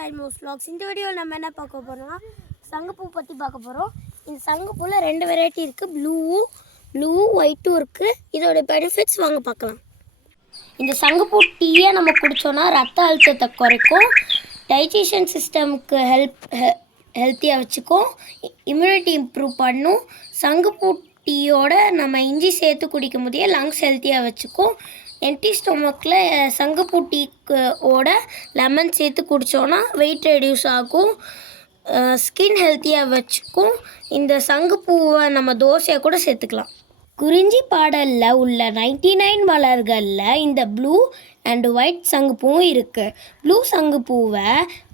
டைமோஸ் vlogs. இந்த வீடியோவில் நம்ம என்ன பார்க்க போகிறோம்னா சங்குப்பூ பற்றி பார்க்க போகிறோம். இந்த சங்குப்பூவில் 2 வெரைட்டி இருக்குது, ப்ளூ ஒயிட்டும் இருக்குது. இதோட பெனிஃபிட்ஸ் வாங்க பார்க்கலாம். இந்த சங்குப்பூ டீயை நம்ம குடித்தோன்னா ரத்த அழுத்தத்தை குறைக்கும், டைஜஷன் சிஸ்டமுக்கு ஹெல்த்தியாக வச்சுக்கும், இம்யூனிட்டி இம்ப்ரூவ் பண்ணும். சங்குப்பூ டீயோட நம்ம இஞ்சி சேர்த்து குடிக்கும் போதே லங்ஸ் ஹெல்த்தியாக வச்சுக்கும். எம்டி ஸ்டொமக்கில் சங்குப்பூ டீக்கோட லெமன் சேர்த்து குடித்தோன்னா வெயிட் ரெடியூஸ் ஆகும், ஸ்கின் ஹெல்த்தியாக வச்சுக்கும். இந்த சங்குப்பூவை நம்ம தோசையை கூட சேர்த்துக்கலாம். குறிஞ்சி பாடலில் உள்ள 99 மலர்களில் இந்த ப்ளூ அண்ட் ஒயிட் சங்குப்பூவும் இருக்குது. ப்ளூ சங்குப்பூவை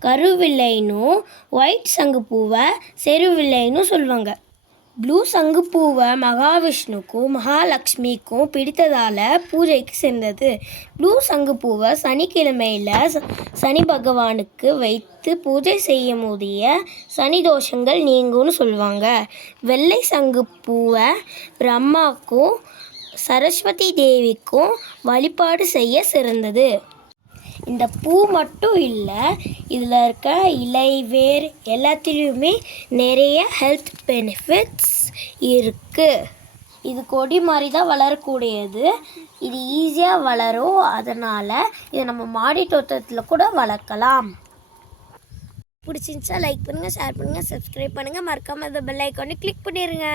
கருவில்லைன்னும் ஒயிட் சங்குப்பூவை செருவில்லைன்னும் சொல்லுவாங்க. ப்ளூ சங்குப்பூவை மகாவிஷ்ணுக்கும் மகாலட்சுமிக்கும் பிடித்ததால் பூஜைக்கு சேர்ந்தது. ப்ளூ சங்குப்பூவை சனிக்கிழமையில் சனி பகவானுக்கு வைத்து பூஜை செய்யும் போதிய சனி தோஷங்கள் நீங்கும்னு சொல்லுவாங்க. வெள்ளை சங்குப்பூவை பிரம்மாவுக்கும் சரஸ்வதி தேவிக்கும் வழிபாடு செய்ய சிறந்தது. இந்த பூ மட்டும் இல்லை, இதில் இருக்க இலை வேர் எல்லாத்துலேயுமே நிறைய ஹெல்த் பெனிஃபிட்ஸ் இருக்குது. இது கொடி மாதிரி தான் வளரக்கூடியது, இது ஈஸியாக வளரும். அதனால் இதை நம்ம மாடி தோட்டத்தில் கூட வளர்க்கலாம். பிடிச்சிருந்துச்சா லைக் பண்ணுங்கள், ஷேர் பண்ணுங்கள், சப்ஸ்கிரைப் பண்ணுங்கள், மறக்காமல் அந்த பெல் ஐக்கானை கிளிக் பண்ணிடுங்க.